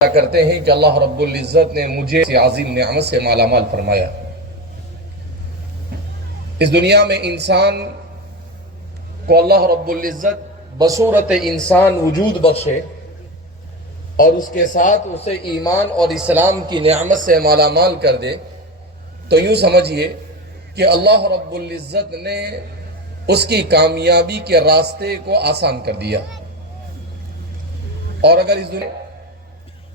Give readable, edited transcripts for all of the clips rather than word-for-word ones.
کرتے ہیں کہ اللہ رب العزت نے مجھے عظیم نعمت سے مالا مال فرمایا۔ اس دنیا میں انسان کو اللہ رب العزت بصورت انسان وجود بخشے اور اس کے ساتھ اسے ایمان اور اسلام کی نعمت سے مالا مال کر دے تو یوں سمجھیے کہ اللہ رب العزت نے اس کی کامیابی کے راستے کو آسان کر دیا۔ اور اگر اس دنیا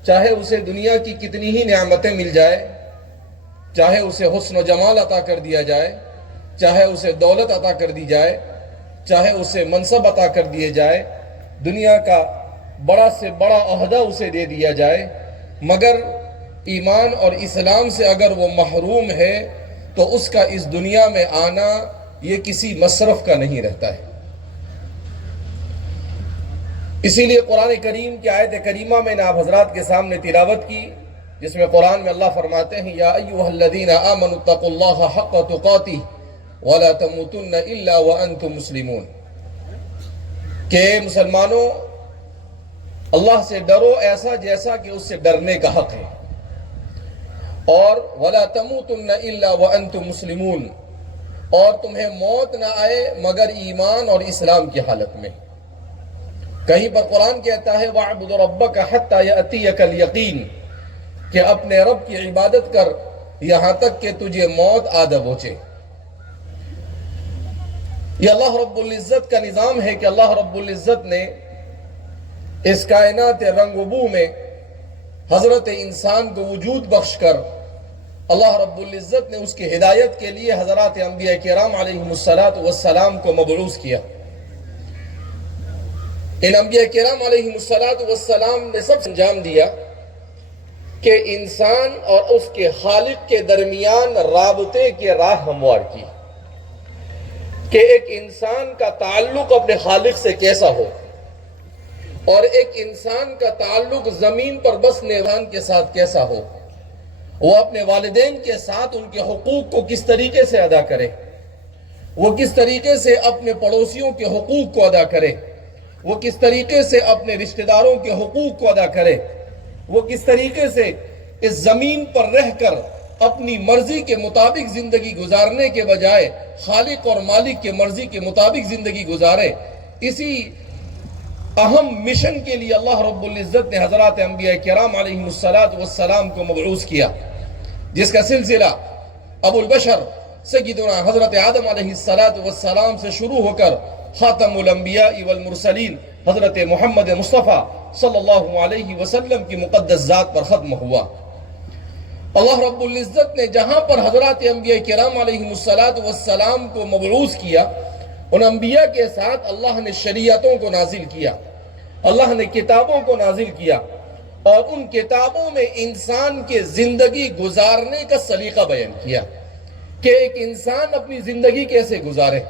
چاہے اسے دنیا کی کتنی ہی نعمتیں مل جائے، چاہے اسے حسن و جمال عطا کر دیا جائے، چاہے اسے دولت عطا کر دی جائے، چاہے اسے منصب عطا کر دیے جائے، دنیا کا بڑا سے بڑا عہدہ اسے دے دیا جائے، مگر ایمان اور اسلام سے اگر وہ محروم ہے تو اس کا اس دنیا میں آنا یہ کسی مصرف کا نہیں رہتا ہے۔ اسی لیے قرآن کریم کی آیت کریمہ میں نے آپ حضرات کے سامنے تلاوت کی، جس میں قرآن میں اللہ فرماتے ہیں یا ایھا الذین آمنوا اتقوا اللہ حق تقاتہ ولا تموتن الا وانتم مسلمون، کہ مسلمانوں اللہ سے ڈرو ایسا جیسا کہ اس سے ڈرنے کا حق ہے، اور ولا تموتن الا وانتم مسلمون، اور تمہیں موت نہ آئے مگر ایمان اور اسلام کی حالت میں۔ کہیں پر قرآن کہتا ہے وَاعْبُدْ رَبَّكَ حَتَّى يَأْتِيَكَ الْيَقِينُ، کہ اپنے رب کی عبادت کر یہاں تک کہ تجھے موت آ پہنچے۔ یہ اللہ رب العزت کا نظام ہے کہ اللہ رب العزت نے اس کائنات رنگ و بو میں حضرت انسان کو وجود بخش کر اللہ رب العزت نے اس کی ہدایت کے لیے حضرات انبیاء کرام علیہم السلام کو مبعوث کیا۔ ان انبیاء کرام علیہم السلام نے سب انجام دیا کہ انسان اور اس کے خالق کے درمیان رابطے کے راہ ہموار کی، کہ ایک انسان کا تعلق اپنے خالق سے کیسا ہو، اور ایک انسان کا تعلق زمین پر بسنے والوں کے ساتھ کیسا ہو، وہ اپنے والدین کے ساتھ ان کے حقوق کو کس طریقے سے ادا کرے، وہ کس طریقے سے اپنے پڑوسیوں کے حقوق کو ادا کرے، وہ کس طریقے سے اپنے رشتہ داروں کے حقوق کو ادا کرے، وہ کس طریقے سے اس زمین پر رہ کر اپنی مرضی کے مطابق زندگی گزارنے کے بجائے خالق اور مالک کے مرضی کے مطابق زندگی گزارے۔ اسی اہم مشن کے لیے اللہ رب العزت نے حضرات انبیاء کرام علیہم السلام کو مبعوث کیا، جس کا سلسلہ ابو البشر سیدنا حضرت آدم علیہ السلام سے شروع ہو کر خاتم الانبیاء والمرسلین حضرت محمد مصطفیٰ صلی اللہ علیہ وسلم کی مقدس ذات پر ختم ہوا۔ اللہ رب العزت نے جہاں پر حضرات انبیاء کرام علیہ السلام کو مبعوث کیا، ان انبیاء کے ساتھ اللہ نے شریعتوں کو نازل کیا، اللہ نے کتابوں کو نازل کیا، اور ان کتابوں میں انسان کے زندگی گزارنے کا سلیقہ بیان کیا کہ ایک انسان اپنی زندگی کیسے گزارے،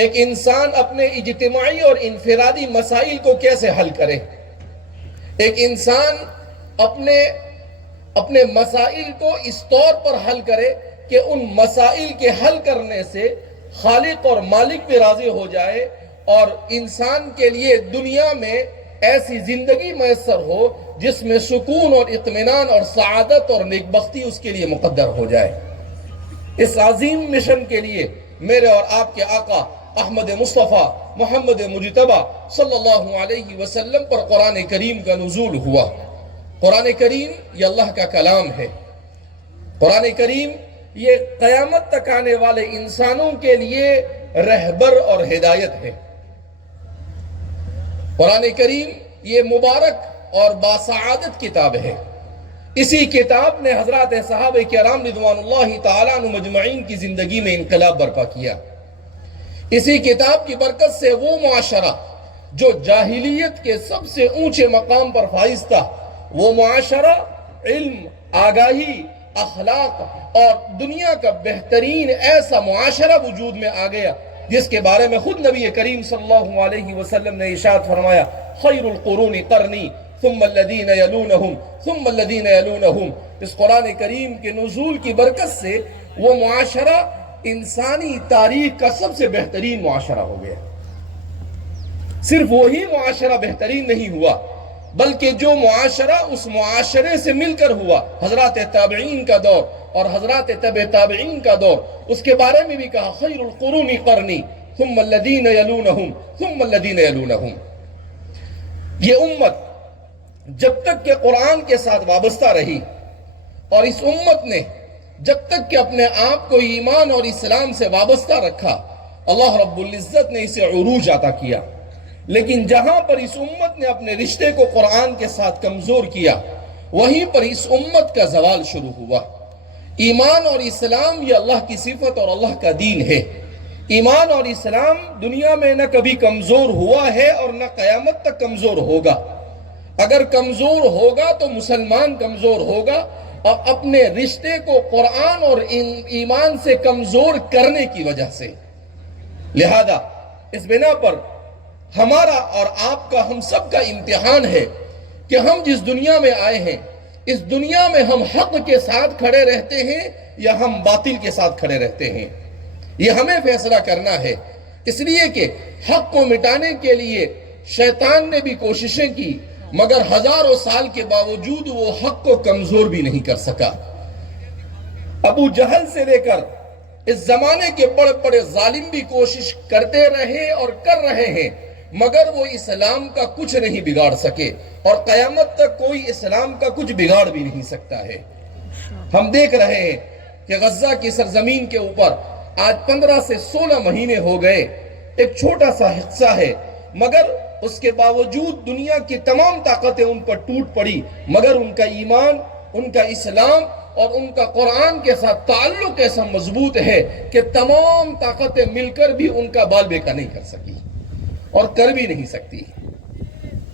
ایک انسان اپنے اجتماعی اور انفرادی مسائل کو کیسے حل کرے، ایک انسان اپنے مسائل کو اس طور پر حل کرے کہ ان مسائل کے حل کرنے سے خالق اور مالک بھی راضی ہو جائے، اور انسان کے لیے دنیا میں ایسی زندگی میسر ہو جس میں سکون اور اطمینان اور سعادت اور نیکبختی اس کے لیے مقدر ہو جائے۔ اس عظیم مشن کے لیے میرے اور آپ کے آقا احمد مصطفیٰ محمد مجتبیٰ صلی اللہ علیہ وسلم پر قرآن کریم کا نزول ہوا۔ قرآن کریم یہ اللہ کا کلام ہے، قرآن کریم یہ قیامت تک آنے والے انسانوں کے لیے رہبر اور ہدایت ہے۔ قرآن کریم یہ مبارک اور باسعادت کتاب ہے۔ اسی کتاب نے حضرات صحابہ کرام رضوان اللہ تعالیٰ عنہ مجمعین کی زندگی میں انقلاب برپا کیا۔ اسی کتاب کی برکت سے وہ معاشرہ جو جاہلیت کے سب سے اونچے مقام پر فائز تھا، وہ معاشرہ علم، آگاہی، اخلاق اور دنیا کا بہترین ایسا معاشرہ وجود میں آ گیا، جس کے بارے میں خود نبی کریم صلی اللہ علیہ وسلم نے ارشاد فرمایا خیر القرون قرنی ثم الذین یلونہم ثم الذین یلونہم۔ اس قرآن کریم کے نزول کی برکت سے وہ معاشرہ انسانی تاریخ کا سب سے بہترین معاشرہ ہو گیا۔ صرف وہی معاشرہ بہترین نہیں ہوا بلکہ جو معاشرہ اس معاشرے سے مل کر ہوا، حضرات تابعین کا دور اور حضرات تبع تابعین کا دور، اس کے بارے میں بھی کہا خیر القرون قرنی ثم الذین یلونہم ثم الذین یلونہم۔ یہ امت جب تک کہ قرآن کے ساتھ وابستہ رہی، اور اس امت نے جب تک کہ اپنے آپ کو ایمان اور اسلام سے وابستہ رکھا، اللہ رب العزت نے اسے عروج عطا کیا۔ لیکن جہاں پر اس امت نے اپنے رشتے کو قرآن کے ساتھ کمزور کیا، وہیں پر اس امت کا زوال شروع ہوا۔ ایمان اور اسلام یہ اللہ کی صفت اور اللہ کا دین ہے۔ ایمان اور اسلام دنیا میں نہ کبھی کمزور ہوا ہے اور نہ قیامت تک کمزور ہوگا۔ اگر کمزور ہوگا تو مسلمان کمزور ہوگا، اور اپنے رشتے کو قرآن اور ایمان سے کمزور کرنے کی وجہ سے۔ لہذا اس بنا پر ہمارا اور آپ کا، ہم سب کا امتحان ہے کہ ہم جس دنیا میں آئے ہیں، اس دنیا میں ہم حق کے ساتھ کھڑے رہتے ہیں یا ہم باطل کے ساتھ کھڑے رہتے ہیں۔ یہ ہمیں فیصلہ کرنا ہے، اس لیے کہ حق کو مٹانے کے لیے شیطان نے بھی کوششیں کی، مگر ہزاروں سال کے باوجود وہ حق کو کمزور بھی نہیں کر سکا۔ ابو جہل سے لے کر اس زمانے کے بڑے بڑے ظالم بھی کوشش کرتے رہے اور کر رہے ہیں، مگر وہ اسلام کا کچھ نہیں بگاڑ سکے، اور قیامت تک کوئی اسلام کا کچھ بگاڑ بھی نہیں سکتا ہے۔ ہم دیکھ رہے ہیں کہ غزہ کی سرزمین کے اوپر آج 15 سے 16 مہینے ہو گئے، ایک چھوٹا سا حصہ ہے، مگر اس کے باوجود دنیا کی تمام طاقتیں ان پر ٹوٹ پڑی، مگر ان کا ایمان، ان کا اسلام اور ان کا قرآن کے ساتھ تعلق ایسا مضبوط ہے کہ تمام طاقتیں مل کر بھی ان کا بال بیکا نہیں کر سکی اور کر بھی نہیں سکتی۔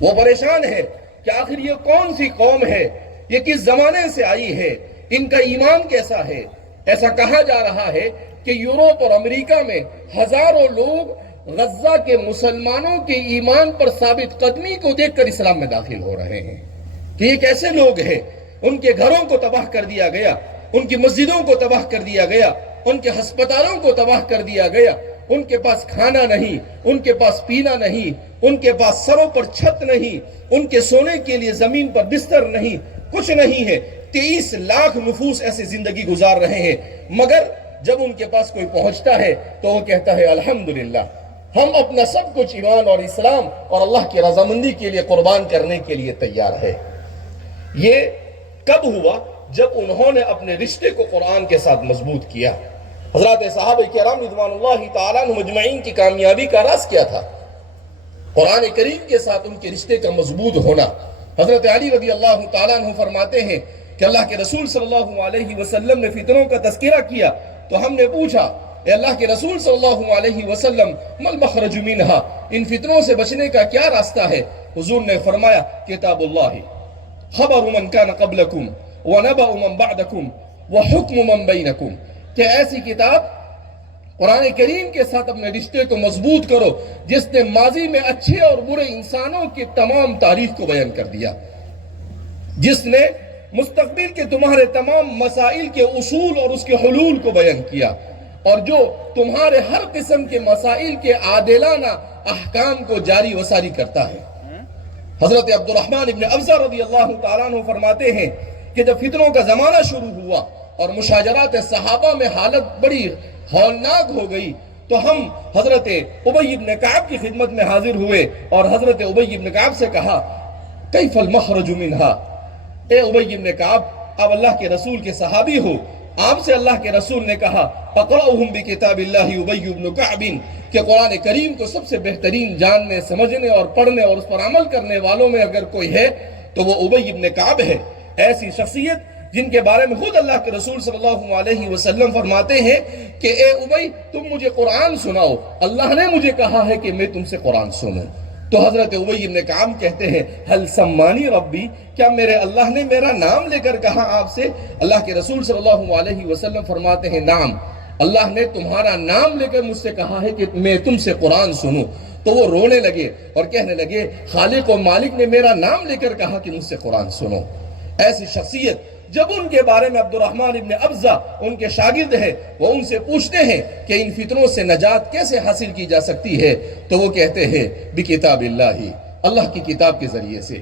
وہ پریشان ہے کہ آخر یہ کون سی قوم ہے، یہ کس زمانے سے آئی ہے، ان کا ایمان کیسا ہے۔ ایسا کہا جا رہا ہے کہ یورپ اور امریکہ میں ہزاروں لوگ غزہ کے مسلمانوں کے ایمان پر ثابت قدمی کو دیکھ کر اسلام میں داخل ہو رہے ہیں کہ یہ کیسے لوگ ہیں۔ ان کے گھروں کو تباہ کر دیا گیا، ان کی مسجدوں کو تباہ کر دیا گیا، ان کے ہسپتالوں کو تباہ کر دیا گیا، ان کے پاس کھانا نہیں، ان کے پاس پینا نہیں، ان کے پاس سروں پر چھت نہیں، ان کے سونے کے لیے زمین پر بستر نہیں، کچھ نہیں ہے۔ 23 لاکھ نفوس ایسے زندگی گزار رہے ہیں، مگر جب ان کے پاس کوئی پہنچتا ہے تو وہ کہتا ہے الحمدللہ، ہم اپنا سب کچھ ایمان اور اسلام اور اللہ کی رضامندی کے لیے قربان کرنے کے لیے تیار ہے۔ یہ کب ہوا؟ جب انہوں نے اپنے رشتے کو قرآن کے ساتھ مضبوط کیا۔ حضرات صحابہ کرام رضوان اللہ تعالیٰ عنہ مجمعین کی کامیابی کا راز کیا تھا؟ قرآن کریم کے ساتھ ان کے رشتے کا مضبوط ہونا۔ حضرت علی رضی اللہ تعالیٰ عنہ فرماتے ہیں کہ اللہ کے رسول صلی اللہ علیہ وسلم نے فتنوں کا تذکرہ کیا تو ہم نے پوچھا، اے اللہ کے رسول صلی اللہ علیہ وسلم مل مخرج منہا، ان فتنوں سے بچنے کا کیا راستہ ہے؟ حضور نے فرمایا کتاب اللہ، خبر من کان قبلکم ونبأ من بعدکم وحکم من بینکم، کہ ایسی کتاب قرآن کریم کے ساتھ اپنے رشتے کو مضبوط کرو جس نے ماضی میں اچھے اور برے انسانوں کی تمام تاریخ کو بیان کر دیا، جس نے مستقبل کے تمہارے تمام مسائل کے اصول اور اس کے حلول کو بیان کیا، اور جو تمہارے ہر قسم کے مسائل کے عادلانہ احکام کو جاری و ساری کرتا ہے۔ حضرت عبد الرحمن ابن ابزہ رضی اللہ تعالیٰ عنہ فرماتے ہیں کہ جب فتنوں کا زمانہ شروع ہوا اور مشاجرات صحابہ میں حالت بڑی ہولناک ہو گئی تو ہم حضرت ابی ابن کعب کی خدمت میں حاضر ہوئے اور حضرت ابی ابن کعب سے کہا کیف المخرج منہا، اے ابی ابن کعب، آپ اللہ کے رسول کے صحابی ہو، آپ سے اللہ کے رسول نے کہا اقرأہم بکتاب اللہ ابی ابن کعب، کہ قرآن کریم کو سب سے بہترین جاننے، سمجھنے اور پڑھنے اور اس پر عمل کرنے والوں میں اگر کوئی ہے تو وہ ابی ابن کعب ہے۔ ایسی شخصیت جن کے بارے میں خود اللہ کے رسول صلی اللہ علیہ وسلم فرماتے ہیں کہ اے ابی تم مجھے قرآن سناؤ، اللہ نے مجھے کہا ہے کہ میں تم سے قرآن سنوں۔ تو حضرت ابی ابن کعب کہتے ہیں حل سمانی ربی، کیا میرے اللہ نے میرا نام لے کر کہا آپ سے؟ اللہ کے رسول صلی اللہ علیہ وسلم فرماتے ہیں نام، اللہ نے تمہارا نام لے کر مجھ سے کہا ہے کہ میں تم سے قرآن سنوں۔ تو وہ رونے لگے اور کہنے لگے خالق و مالک نے میرا نام لے کر کہا کہ مجھ سے قرآن سنو۔ ایسی شخصیت جب ان کے بارے میں عبد الرحمن ابن ابزہ ان کے شاگرد ہیں، وہ ان سے پوچھتے ہیں کہ ان فتنوں سے نجات کیسے حاصل کی جا سکتی ہے، تو وہ کہتے ہیں بکتاب اللہ، اللہ کی کتاب کے ذریعے سے۔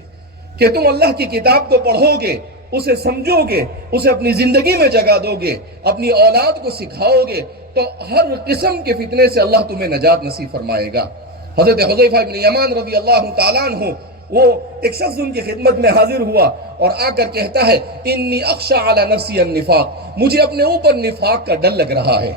کہ تم اللہ کی کتاب کو پڑھو گے، اسے سمجھو گے، اسے اپنی زندگی میں جگہ دو گے، اپنی اولاد کو سکھاؤ گے، تو ہر قسم کے فتنے سے اللہ تمہیں نجات نصیب فرمائے گا۔ حضرت حذیفہ بن یمان رضی اللہ تعالیٰ عنہ، وہ ایک شخص ان کی خدمت میں حاضر ہوا اور آ کر کہتا ہے انی اخشى علی نفسی النفاق، مجھے اپنے اوپر نفاق کا ڈر لگ رہا ہے،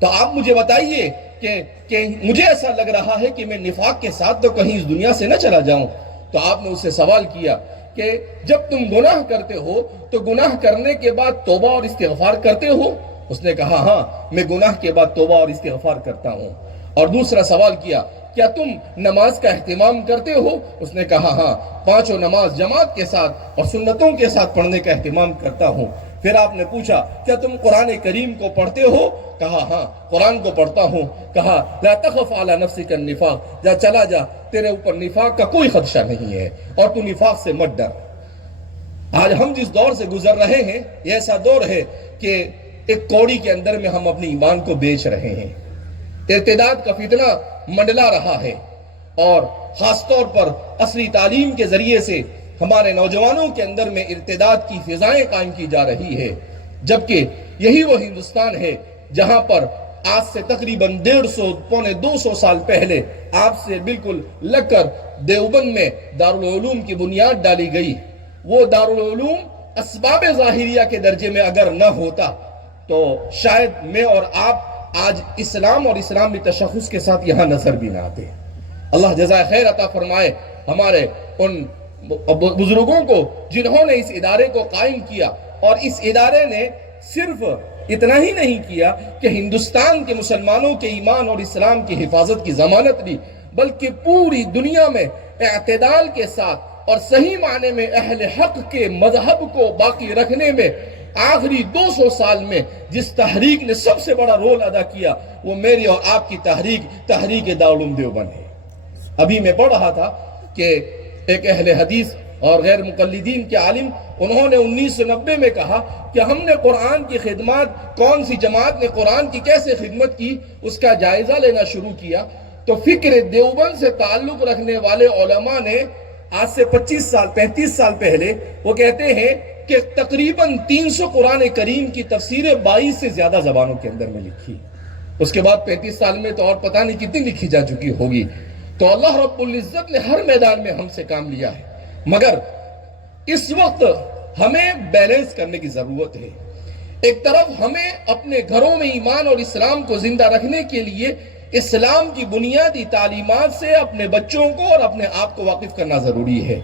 تو آپ مجھے بتائیے کہ مجھے ایسا لگ رہا ہے کہ میں نفاق کے ساتھ تو کہیں اس دنیا سے نہ چلا جاؤں۔ تو آپ نے اس سے سوال کیا کہ جب تم گناہ کرتے ہو تو گناہ کرنے کے بعد توبہ اور استغفار کرتے ہو؟ اس نے کہا ہاں، میں گناہ کے بعد توبہ اور استغفار کرتا ہوں۔ اور دوسرا سوال کیا کیا تم نماز کا اہتمام کرتے ہو؟ اس نے کہا ہاں، 5 نماز جماعت کے ساتھ اور سنتوں کے ساتھ پڑھنے کا اہتمام کرتا ہوں۔ پھر آپ نے پوچھا کیا تم قرآن کریم کو پڑھتے ہو؟ کہا ہاں، قرآن کو پڑھتا ہوں۔ کہا لا تخف علی نفسک النفاق، جا چلا جا، تیرے اوپر نفاق کا کوئی خدشہ نہیں ہے اور تو نفاق سے مت ڈر۔ آج ہم جس دور سے گزر رہے ہیں یہ ایسا دور ہے کہ ایک کوڑی کے اندر میں ہم اپنے ایمان کو بیچ رہے ہیں۔ ارتداد کا فتنہ منڈلا رہا ہے اور خاص طور پر عصری تعلیم کے ذریعے سے ہمارے نوجوانوں کے اندر میں ارتداد کی فضائیں قائم کی جا رہی ہے، جبکہ یہی وہ ہندوستان ہے جہاں پر آج سے تقریباً 150 پونے 200 سال پہلے آپ سے بالکل لگ کر دیوبند میں دارالعلوم کی بنیاد ڈالی گئی۔ وہ دارالعلوم اسباب ظاہریہ کے درجے میں اگر نہ ہوتا تو شاید میں اور آپ آج اسلام اور اسلامی تشخص کے ساتھ یہاں نظر بھی نہ آتے۔ اللہ جزائے خیر عطا فرمائے ہمارے ان بزرگوں کو جنہوں نے اس ادارے کو قائم کیا، اور اس ادارے نے صرف اتنا ہی نہیں کیا کہ ہندوستان کے مسلمانوں کے ایمان اور اسلام کی حفاظت کی ضمانت دی، بلکہ پوری دنیا میں اعتدال کے ساتھ اور صحیح معنی میں اہل حق کے مذہب کو باقی رکھنے میں آخری 200 سال میں جس تحریک نے سب سے بڑا رول ادا کیا وہ میری اور آپ کی تحریک دارالعلوم دیوبند ہے۔ ابھی میں پڑھ رہا تھا کہ ایک اہل حدیث اور غیر مقلدین کے عالم، انہوں نے 1990 میں کہا کہ ہم نے قرآن کی خدمات، کون سی جماعت نے قرآن کی کیسے خدمت کی، اس کا جائزہ لینا شروع کیا تو فکر دیوبند سے تعلق رکھنے والے علماء نے آج سے 35 سال پہلے وہ کہتے ہیں کہ تقریباً 300 قرآن کریم کی تفسیریں 22 سے زیادہ زبانوں کے اندر میں لکھی۔ اس کے بعد 35 سال میں تو اور پتہ نہیں کتنی لکھی جا چکی ہوگی۔ تو اللہ رب العزت نے ہر میدان میں ہم سے کام لیا ہے، مگر اس وقت ہمیں بیلنس کرنے کی ضرورت ہے۔ ایک طرف ہمیں اپنے گھروں میں ایمان اور اسلام کو زندہ رکھنے کے لیے اسلام کی بنیادی تعلیمات سے اپنے بچوں کو اور اپنے آپ کو واقف کرنا ضروری ہے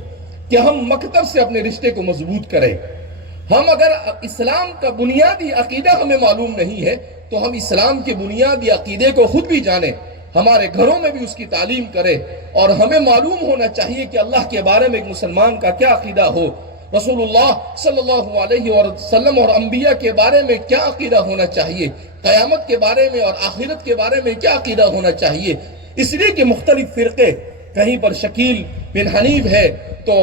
کہ ہم مکتب سے اپنے رشتے کو مضبوط کریں۔ ہم اگر اسلام کا بنیادی عقیدہ ہمیں معلوم نہیں ہے تو ہم اسلام کے بنیادی عقیدے کو خود بھی جانیں، ہمارے گھروں میں بھی اس کی تعلیم کریں، اور ہمیں معلوم ہونا چاہیے کہ اللہ کے بارے میں ایک مسلمان کا کیا عقیدہ ہو، رسول اللہ صلی اللہ علیہ وسلم اور انبیاء کے بارے میں کیا عقیدہ ہونا چاہیے، قیامت کے بارے میں اور آخرت کے بارے میں کیا عقیدہ ہونا چاہیے۔ اس لیے کہ مختلف فرقے، کہیں پر شکیل بن حنیف ہے تو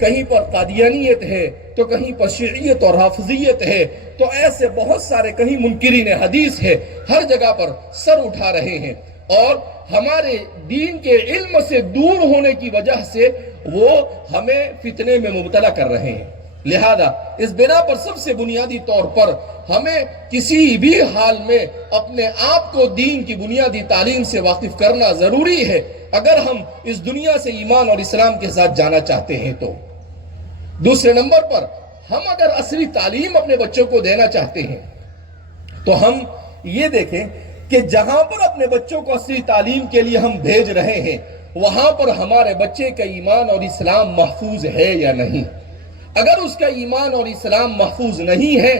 کہیں پر قادیانیت ہے تو کہیں پر شیعیت اور رافضیت ہے، تو ایسے بہت سارے، کہیں منکرین حدیث ہے، ہر جگہ پر سر اٹھا رہے ہیں، اور ہمارے دین کے علم سے دور ہونے کی وجہ سے وہ ہمیں فتنے میں مبتلا کر رہے ہیں۔ لہذا اس بنا پر سب سے بنیادی طور پر ہمیں کسی بھی حال میں اپنے آپ کو دین کی بنیادی تعلیم سے واقف کرنا ضروری ہے اگر ہم اس دنیا سے ایمان اور اسلام کے ساتھ جانا چاہتے ہیں تو۔ دوسرے نمبر پر ہم اگر عصری تعلیم اپنے بچوں کو دینا چاہتے ہیں تو ہم یہ دیکھیں کہ جہاں پر اپنے بچوں کو عصری تعلیم کے لیے ہم بھیج رہے ہیں وہاں پر ہمارے بچے کا ایمان اور اسلام محفوظ ہے یا نہیں۔ اگر اس کا ایمان اور اسلام محفوظ نہیں ہے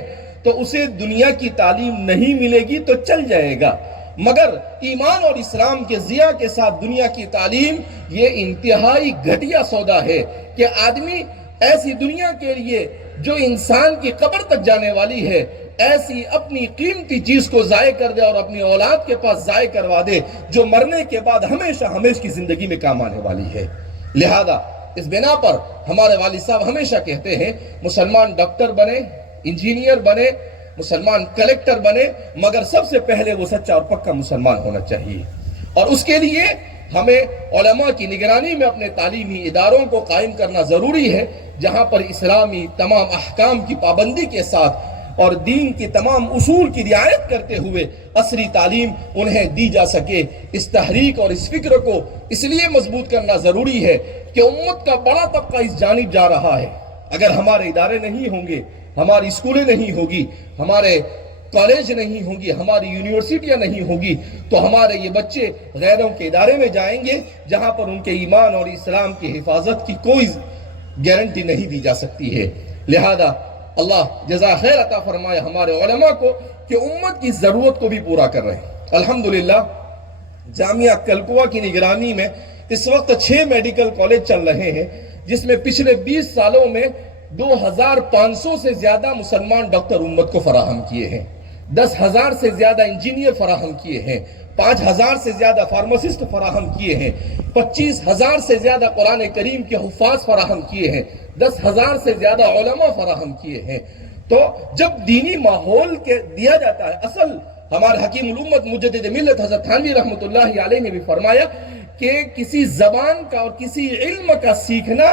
تو اسے دنیا کی تعلیم نہیں ملے گی تو چل جائے گا، مگر ایمان اور اسلام کے ضیاء کے ساتھ دنیا کی تعلیم یہ انتہائی گھٹیا سودا ہے کہ آدمی ایسی دنیا کے لیے جو انسان کی قبر تک جانے والی ہے ایسی اپنی قیمتی چیز کو ضائع کر دے اور اپنی اولاد کے پاس ضائع کروا دے جو مرنے کے بعد ہمیشہ کی زندگی میں کام آنے والی ہے۔ لہذا اس بنا پر ہمارے والد صاحب ہمیشہ کہتے ہیں مسلمان ڈاکٹر بنے، انجینئر بنے، مسلمان کلیکٹر بنے، مگر سب سے پہلے وہ سچا اور پکا مسلمان ہونا چاہیے، اور اس کے لیے ہمیں علماء کی نگرانی میں اپنے تعلیمی اداروں کو قائم کرنا ضروری ہے، جہاں پر اسلامی تمام احکام کی پابندی کے ساتھ اور دین کی تمام اصول کی رعایت کرتے ہوئے عصری تعلیم انہیں دی جا سکے۔ اس تحریک اور اس فکر کو اس لیے مضبوط کرنا ضروری ہے کہ امت کا بڑا طبقہ اس جانب جا رہا ہے۔ اگر ہمارے ادارے نہیں ہوں گے، ہماری اسکولیں نہیں ہوگی، ہمارے کالج نہیں ہوں گی، ہماری یونیورسٹیاں نہیں ہوں گی، تو ہمارے یہ بچے غیروں کے ادارے میں جائیں گے جہاں پر ان کے ایمان اور اسلام کی حفاظت کی کوئی گارنٹی نہیں دی جا سکتی ہے۔ لہذا اللہ جزا خیر عطا فرمائے ہمارے علماء کو کہ امت کی ضرورت کو بھی پورا کر رہے ہیں۔ الحمدللہ جامعہ کلکوا کی نگرانی میں اس وقت 6 میڈیکل کالج چل رہے ہیں، جس میں پچھلے 20 سالوں میں 2500 سے زیادہ مسلمان ڈاکٹر امت کو فراہم کیے ہیں، 10,000 سے زیادہ انجینئر فراہم کیے ہیں، 5,000 سے زیادہ فارماسسٹ فراہم کیے ہیں، 25,000 سے زیادہ قرآن کریم کے حفاظ فراہم کیے ہیں، 10,000 سے زیادہ علماء فراہم کیے ہیں۔ تو جب دینی ماحول کے دیا جاتا ہے، اصل ہمارے حکیم الامت مجدد ملت حضرت تھانوی رحمۃ اللہ علیہ نے بھی فرمایا کہ کسی زبان کا اور کسی علم کا سیکھنا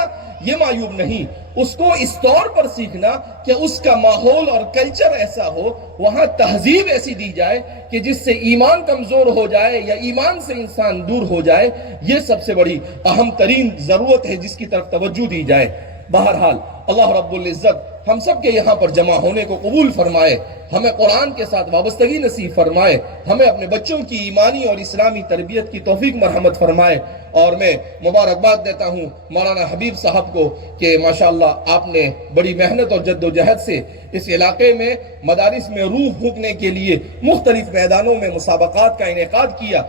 یہ معیوب نہیں، اس کو اس طور پر سیکھنا کہ اس کا ماحول اور کلچر ایسا ہو، وہاں تہذیب ایسی دی جائے کہ جس سے ایمان کمزور ہو جائے یا ایمان سے انسان دور ہو جائے، یہ سب سے بڑی اہم ترین ضرورت ہے جس کی طرف توجہ دی جائے۔ بہرحال اللہ رب العزت ہم سب کے یہاں پر جمع ہونے کو قبول فرمائے، ہمیں قرآن کے ساتھ وابستگی نصیب فرمائے، ہمیں اپنے بچوں کی ایمانی اور اسلامی تربیت کی توفیق مرحمت فرمائے۔ اور میں مبارکباد دیتا ہوں مولانا حبیب صاحب کو کہ ماشاءاللہ آپ نے بڑی محنت اور جد و جہد سے اس علاقے میں مدارس میں روح پھونکنے کے لیے مختلف میدانوں میں مسابقات کا انعقاد کیا،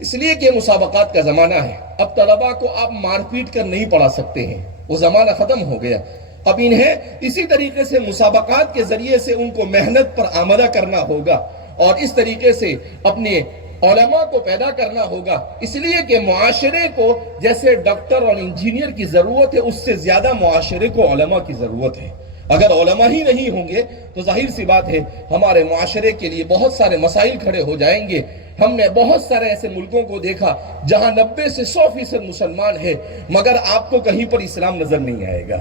اس لیے کہ مسابقات کا زمانہ ہے۔ اب طلباء کو آپ مار پیٹ کر نہیں پڑھا سکتے ہیں، وہ زمانہ ختم ہو گیا۔ اب انہیں اسی طریقے سے مسابقات کے ذریعے سے ان کو محنت پر آمادہ کرنا ہوگا اور اس طریقے سے اپنے علماء کو پیدا کرنا ہوگا، اس لیے کہ معاشرے کو جیسے ڈاکٹر اور انجینئر کی ضرورت ہے، اس سے زیادہ معاشرے کو علماء کی ضرورت ہے۔ اگر علماء ہی نہیں ہوں گے تو ظاہر سی بات ہے ہمارے معاشرے کے لیے بہت سارے مسائل کھڑے ہو جائیں گے۔ ہم نے بہت سارے ایسے ملکوں کو دیکھا جہاں 90 سے 100% مسلمان ہے، مگر آپ کو کہیں پر اسلام نظر نہیں آئے گا۔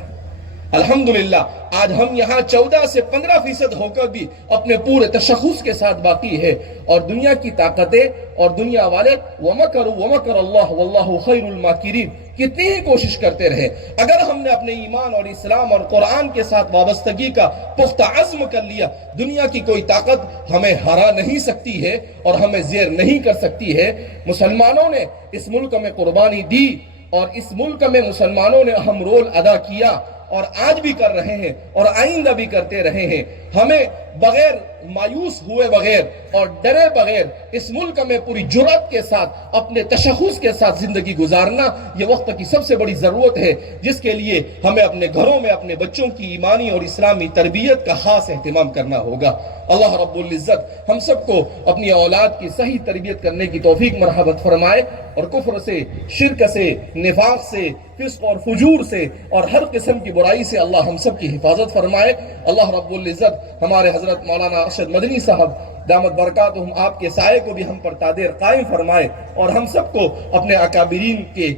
الحمدللہ آج ہم یہاں 14 سے 15% ہو کر بھی اپنے پورے تشخص کے ساتھ باقی ہے، اور دنیا کی طاقتیں اور دنیا والے وَمَكَرُوا وَمَكَرَ اللَّهُ وَاللَّهُ خَيْرُ الْمَاكِرِينَ کتنی ہی کوشش کرتے رہے، اگر ہم نے اپنے ایمان اور اسلام اور قرآن کے ساتھ وابستگی کا پختہ عزم کر لیا، دنیا کی کوئی طاقت ہمیں ہرا نہیں سکتی ہے اور ہمیں زیر نہیں کر سکتی ہے۔ مسلمانوں نے اس ملک میں قربانی دی اور اس ملک میں مسلمانوں نے اہم رول ادا کیا، اور آج بھی کر رہے ہیں اور آئندہ بھی کرتے رہے ہیں۔ ہمیں بغیر مایوس ہوئے بغیر اور ڈرے بغیر اس ملک میں پوری جرأت کے ساتھ اپنے تشخص کے ساتھ زندگی گزارنا یہ وقت کی سب سے بڑی ضرورت ہے، جس کے لیے ہمیں اپنے گھروں میں اپنے بچوں کی ایمانی اور اسلامی تربیت کا خاص اہتمام کرنا ہوگا۔ اللہ رب العزت ہم سب کو اپنی اولاد کی صحیح تربیت کرنے کی توفیق مرحمت فرمائے، اور کفر سے، شرک سے، نفاق سے، فسق اور فجور سے اور ہر قسم کی برائی سے اللہ ہم سب کی حفاظت فرمائے۔ اللہ رب العزت ہمارے حضرت مولانا ارشد مدنی صاحب دامت برکاتہم آپ کے سائے کو بھی ہم پر تادیر قائم فرمائے، اور ہم سب کو اپنے اکابرین کے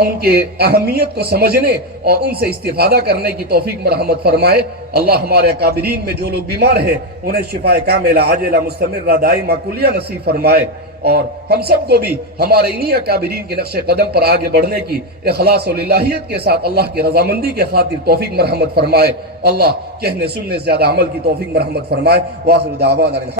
ان کے اہمیت کو سمجھنے اور ان سے استفادہ کرنے کی توفیق مرحمت فرمائے۔ اللہ ہمارے اکابرین میں جو لوگ بیمار ہیں انہیں شفاء کاملہ عاجلہ مستمرہ دائمہ کلیہ نصیب فرمائے، اور ہم سب کو بھی ہمارے انہی اکابرین کے نقش قدم پر آگے بڑھنے کی اخلاص و للہیت کے ساتھ اللہ کی رضامندی کے خاطر توفیق مرحمت فرمائے۔ اللہ کہنے سننے سے زیادہ عمل کی توفیق مرحمت فرمائے۔ وآخر دعوانا